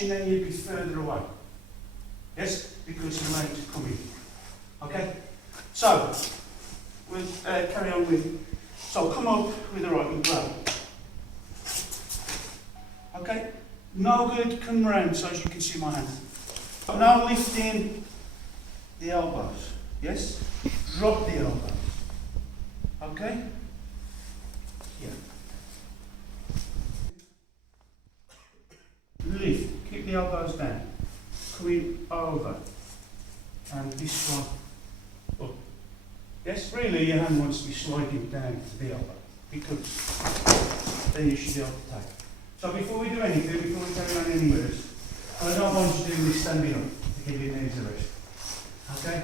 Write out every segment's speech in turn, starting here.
watching, then you'd be further away. Yes, because you're meant to come in. Okay? So, we'll carry on with, so come up with the right and grab. Okay? No good, come round so as you can see my hand. Now lifting the elbows. Yes? Drop the elbows. Okay? Here. Lift. Keep the elbows down. Coming over. And this one up. Yes, really your hand wants to be sliding down to the elbow. Because then you should be able to take. So before we do anything, before we carry on any moves, I don't want you doing this standing up to give your knees a rest. Okay?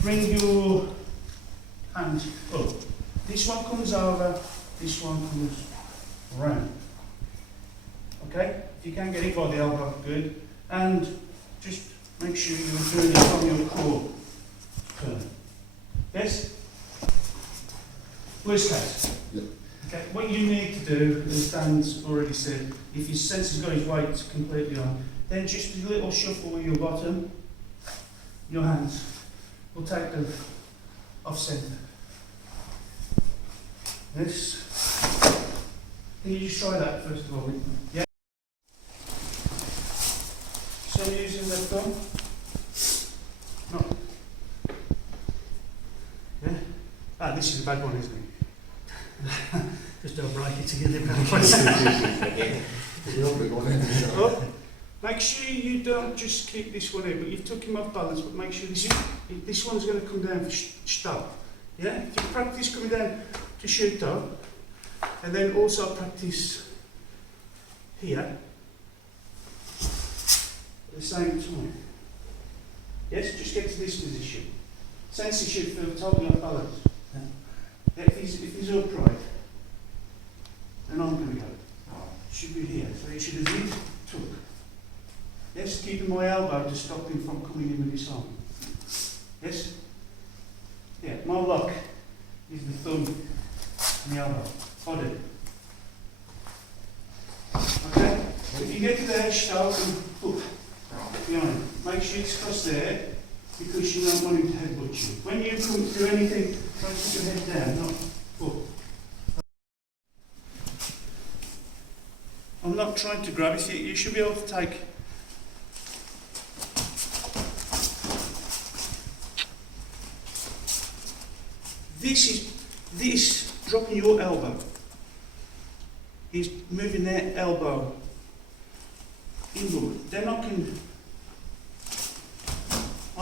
Bring your hands up. This one comes over, this one comes round. Okay? If you can get it by the elbow, good. And just make sure you're doing it from your core. Turn. Yes? Worst case. Yep. Okay, what you need to do, as Dan's already said, if your sensor's got his weight completely on, then just a little shuffle with your bottom, your hands will take them off centre. Yes. Can you just try that first of all with me? Yeah. So using the thumb. No. Yeah. Ah, this is a bad one, isn't it? Just don't break it together. Oh, make sure you don't just keep this one in, but you've took him off balance, but make sure this one's going to come down for stop. Yeah? If you practice coming down to shoot up, and then also practice here at the same time. Yes, just get to this position. Sensor should feel totally off balance. Yeah, if he's upright, then I'm going to go. Should be here. So he should have hit, took. Yes, keeping my elbow to stop him from coming in with his arm. Yes? Yeah, my lock is the thumb and the elbow. Body. Okay? If you get to the edge, start and hook behind. Make sure it's across there because you don't want him to headbutt you. When you come through anything, try to put your head down, not up. I'm not trying to grab it, you should be able to take. This dropping your elbow is moving their elbow inward. Then I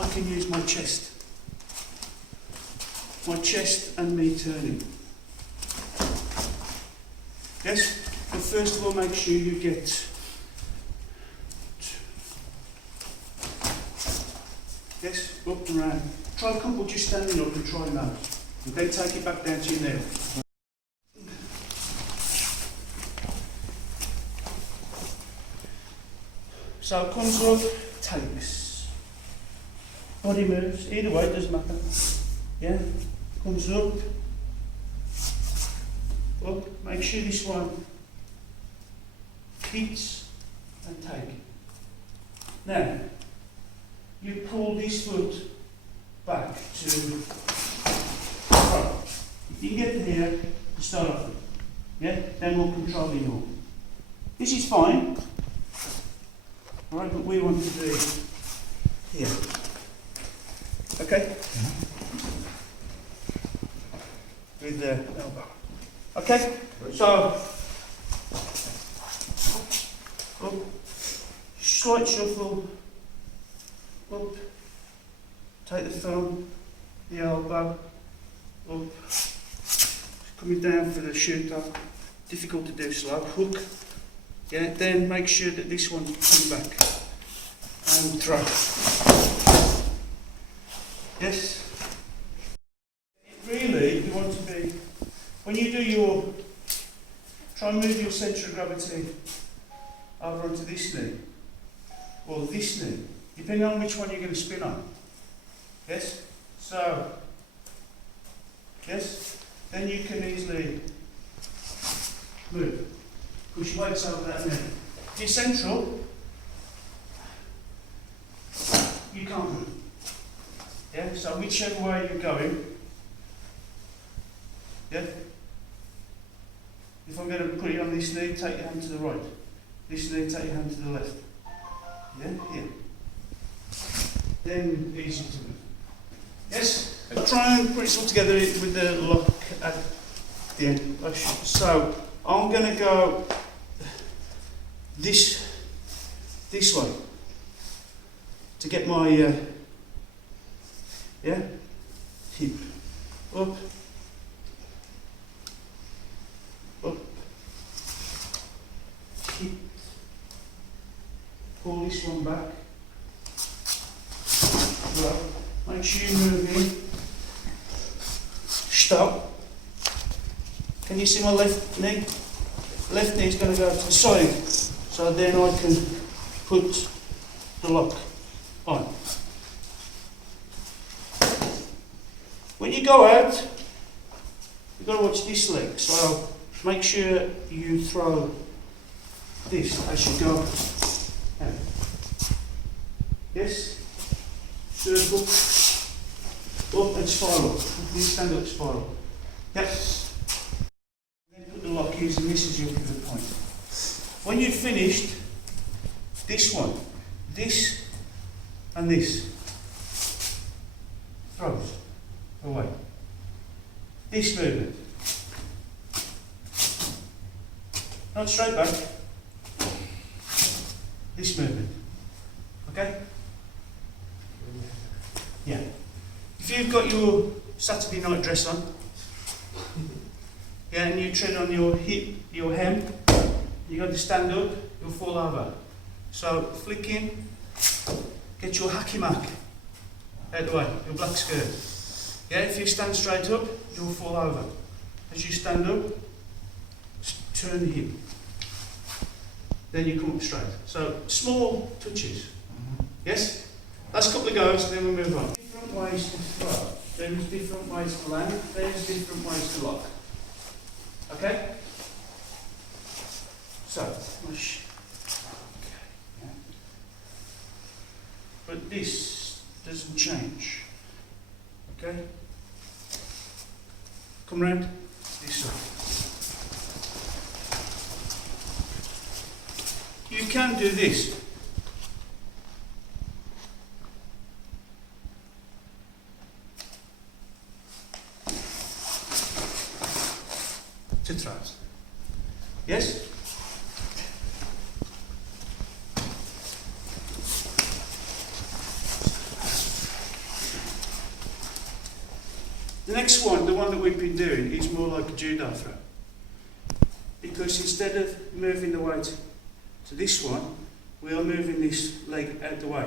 can use my chest. My chest and me turning. Yes? But first of all, make sure you get yes, up and round. Try a couple just standing up and try those. And then take it back down to your knee. So it comes up, takes. Body moves, either way, it doesn't matter. Yeah? Comes up, make sure this one hits and take. Now, you pull this foot back to front. If you can get to here, you start off with. Yeah? Then we'll control the north. This is fine. Alright, but we want to be here. Okay? With the elbow. Okay? So, up, slight shuffle, up, take the thumb, the elbow, up, coming down for the shooter, difficult to do slow, hook, yeah, then make sure that this one's coming back, and throw. Yes? Really, you want to be, when you do your, try and move your centre of gravity over onto this knee, or this knee, depending on which one you're going to spin on. Yes? So, yes? Then you can easily move. Push your weights over that knee. If you're central, you can't move. Yeah, so whichever way you're going, yeah? If I'm going to put it on this knee, take your hand to the right. This knee, take your hand to the left. Yeah, here. Then easy to move. Yes? I'll try and put it all together with the lock at the end. So, I'm going to go this way to get my hip up, hip, pull this one back. Well, make sure you move in. Stop. Can you see my left knee? Left knee is going to go to the side, so then I can put the lock on. When you go out, you've got to watch this leg, so make sure you throw this as you go out. Yes? Circle, up and spiral. You stand up, spiral. Yep. Then put the lock using this as your pivot point. When you've finished, this one, this and this, throws away. This movement. Not straight back. This movement. Okay? Yeah. If you've got your Saturday night dress on, yeah, and you tread on your hip, your hem, you've got to stand up, you'll fall over. So flick in, get your hacky mack out the way, your black skirt. Yeah, if you stand straight up, you'll fall over. As you stand up, turn the hip. Then you come up straight. So small touches. Yes? Last couple of goes, then we'll move on. Different ways to throw. There's different ways to land. There's different ways to lock. Okay? So, mush. Okay. Yeah. But this doesn't change. Okay? Come round this way. You can do this. To throw. Yes? The next one, the one that we've been doing, is more like a judo throw. Because instead of moving the weight to this one, we are moving this leg out the way.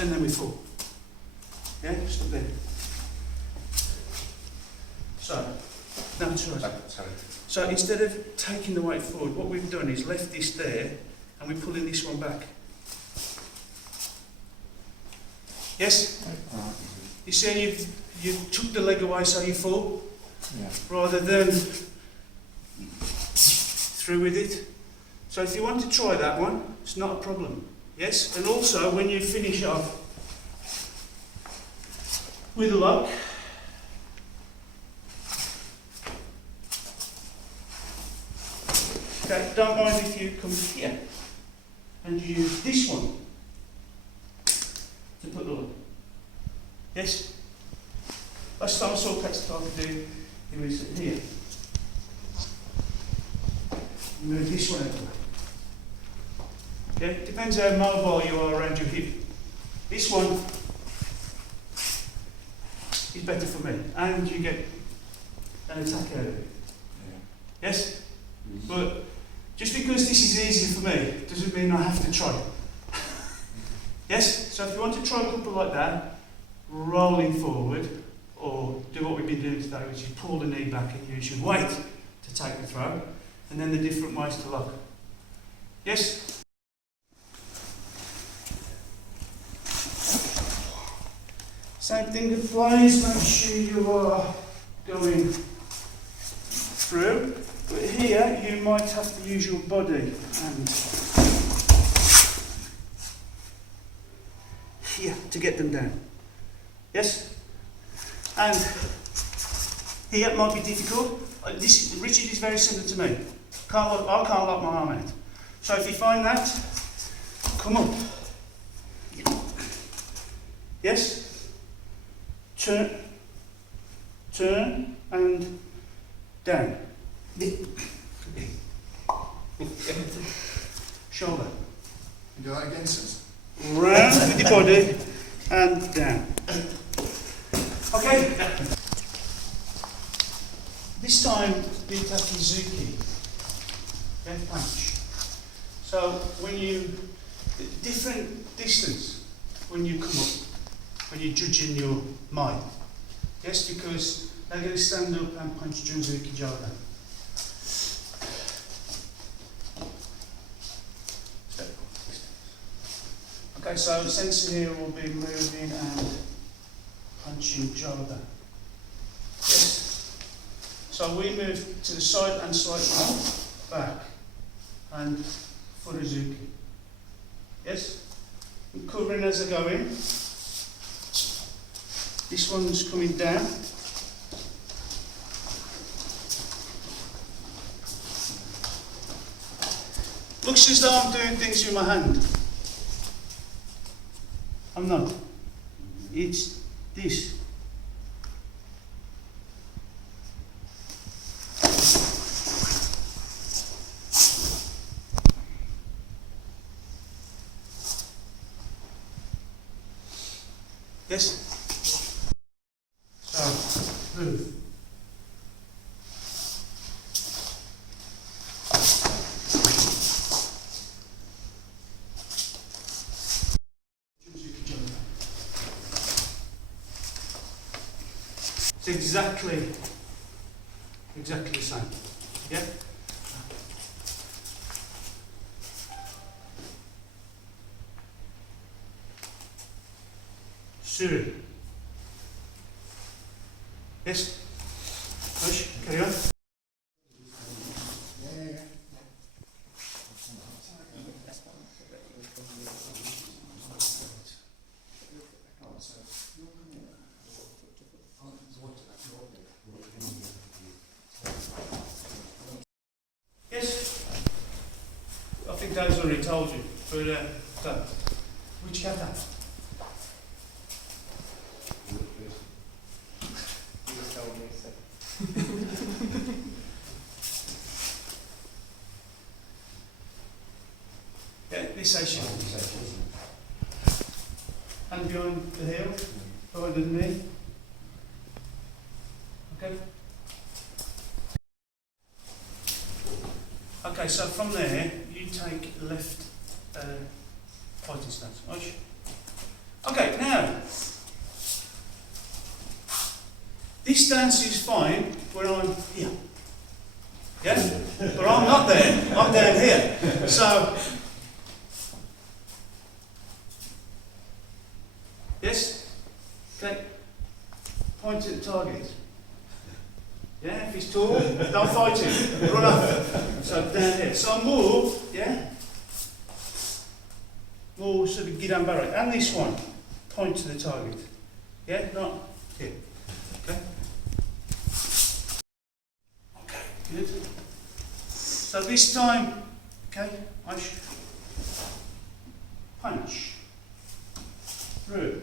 And then we fall. Yeah? Stop there. So, no, sorry. So instead of taking the weight forward, what we've done is left this there and we're pulling this one back. Yes? You see you've took the leg away so you fall? Yeah. Rather than through with it. So if you want to try that one, it's not a problem. Yes? And also when you finish off with a lock, okay, don't mind if you come here and you use this one to put the lock. Yes? Last time I saw Pastor do, he was here. Move this one out of the way. Okay, depends how mobile you are around your hip. This one is better for me, and you get an attack out of it. Yeah. Yes? But just because this is easier for me doesn't mean I have to try. Yes? So if you want to try a couple like that, rolling forward, or do what we've been doing today, which is pull the knee back and use your weight to take the throw, and then the different ways to lock. Yes? Same thing applies, make sure you are going through. But here you might have to use your body and here to get them down. Yes? And here it might be difficult. Richard is very similar to me. I can't lock my arm out. So if you find that, come up. Yes? Turn and down. Shoulder. You do that again, sis? Round with your body and down. Okay? This time we take Zuki. Okay, punch. So when you, different distance when you come up, when you're judging your mind. Yes, because they're going to stand up and punch Junzuki Jordan. Okay, so Sensei here will be moving and punching Jordan. Yes? So we move to the side and slightly back and Furuzuki. Yes? I'm covering as I go in. This one's coming down. Looks as though I'm doing things with my hand. I'm not. It's this. Yes? So, move. It's exactly the same. Yeah? Suru. Yes? Push, carry on. Yes? I think Dad's already told you, but Dad, which kata? Yeah, this section. Hand behind the heel, behind the knee. Okay? Okay, so from there, you take left fighting stance. Okay, now, this stance is fine when I'm here. Yeah? But I'm not there, I'm down here. So, yes? Okay, point at the target. Yeah, if he's tall, don't fight him, run up. So down here. So move, yeah? More sort of Gidan Barak. And this one, point to the target. Yeah, not here. Okay? Okay, good. So this time, okay, punch. Through.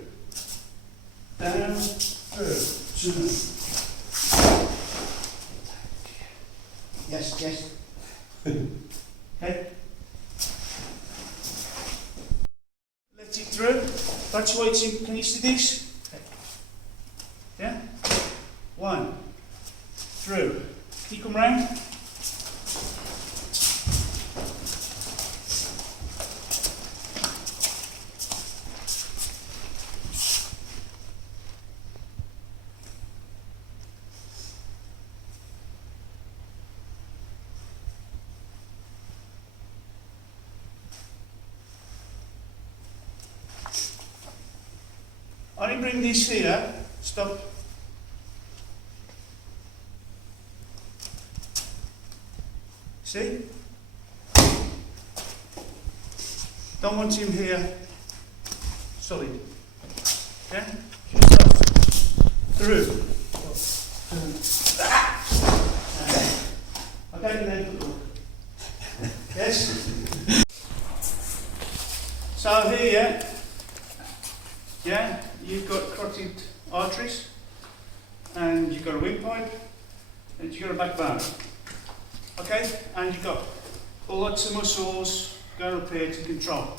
Down, through, turn. Yes. Okay. Let it through. That's why it's in. Can you see this? Okay. Yeah? One. Through. Can you come round? Only bring this here, stop. See? Don't want him here solid. Yeah? Just up. Through. Okay, then look. Yes? So here, yeah, you've got carotid arteries, and you've got a windpipe, and you've got a backbone. Okay? And you've got lots of muscles going up here to control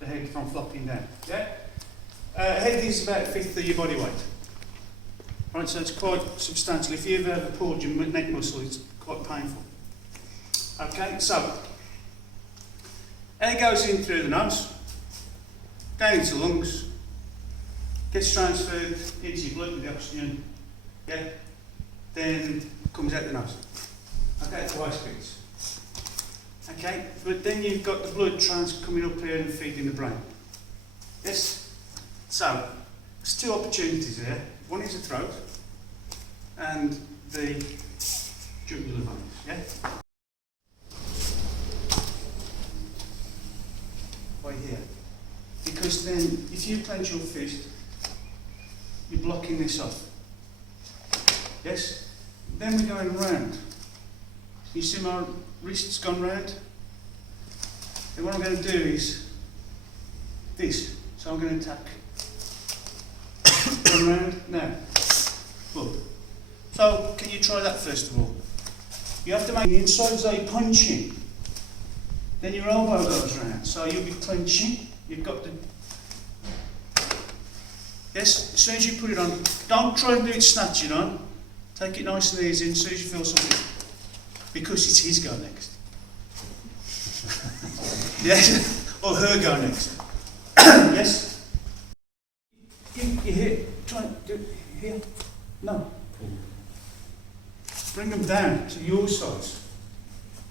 the head from flopping down. Yeah? Head is about a fifth of your body weight. Right, so it's quite substantial. If you've ever pulled your neck muscle, it's quite painful. Okay, so air goes in through the nose, down into the lungs, gets transferred into your blood with the oxygen, yeah, then comes out the nose. Okay, the waste bits. Okay, but then you've got the blood coming up here and feeding the brain. Yes? So, there's two opportunities here. One is the throat and the jugular veins, yeah? Right here. Because then, if you clench your fist, you're blocking this off. Yes? Then we're going round. You see my wrist's gone round? And what I'm going to do is this. So I'm going to attack. Come round. Now. Look. So, can you try that first of all? You have to make the insides are punching. Then your elbow goes round. So you'll be clenching. You've got the... Yes? As soon as you put it on, don't try and do it snatching on. Take it nice and easy, and as soon as you feel something, because it's his go next. Yes? Or her go next. Yes? You here, try and do it here. No. Bring them down to your size.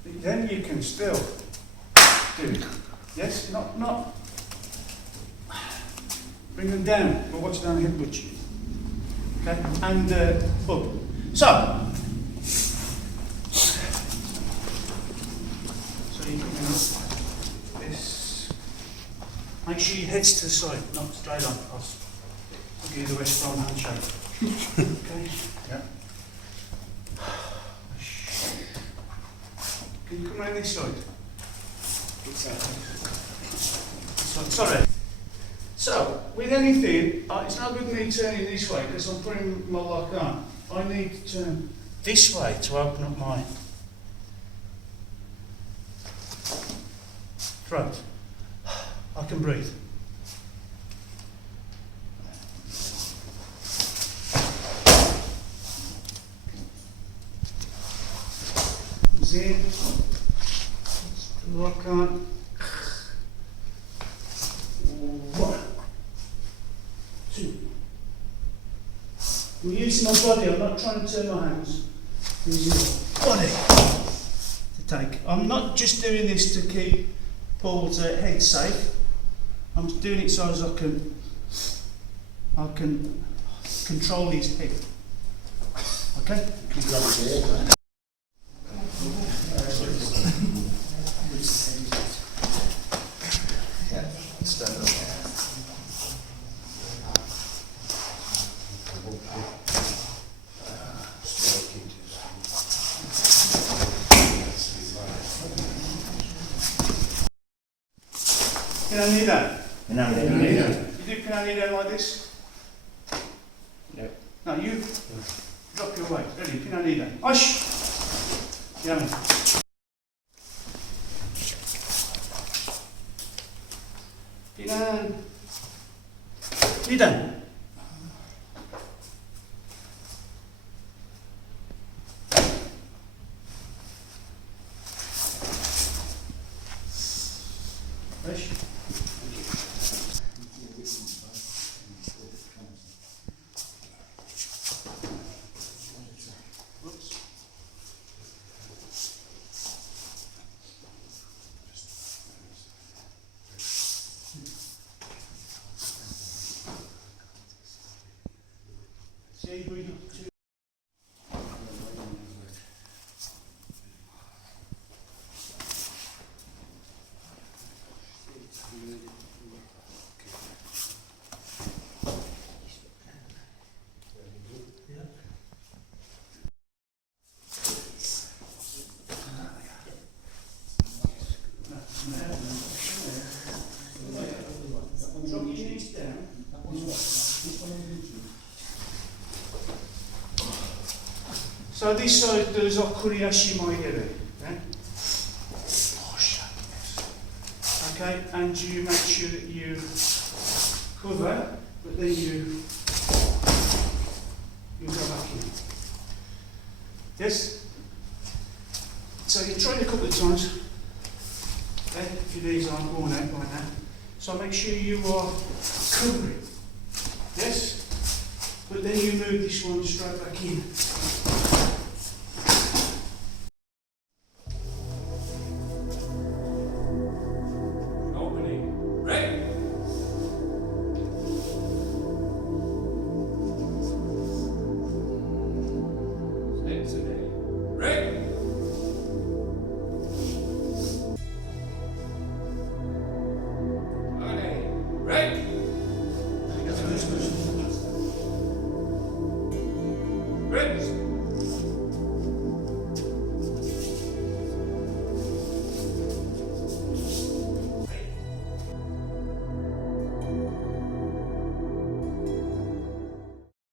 Then you can still do it. Yes? Not. Bring them down, but watch down the head butch. Okay? And up. So you can do this. Make sure your head's to the side, not straight on. I'll give you the West Brom handshake. Okay? Yeah. Can you come around this side? Sorry. So, with anything, it's no good me turning this way because I'm putting my lock on. I need to turn this way to open up my throat. I can breathe. In, lock on. 1, 2. I'm using my body, I'm not trying to turn my hands. Using my body to take. I'm not just doing this to keep Paul's head safe. I'm doing it so as I can control his head. Okay? Stand up. Can I need that? No, You do can I need that like this? No. No, you drop your weight. Ready? Can I need that? Osh! Yeah, man. You done? Osh. Whoops. See, we do two. Drop your knees down. So this side does Okuriashi Maigere. Okay? Okay, and you make sure that you cover, but then you go back in. Yes? So you try it a couple of times. Okay, if your knees aren't worn out right now. So make sure you are covering. Yes? But then you move this one straight back in.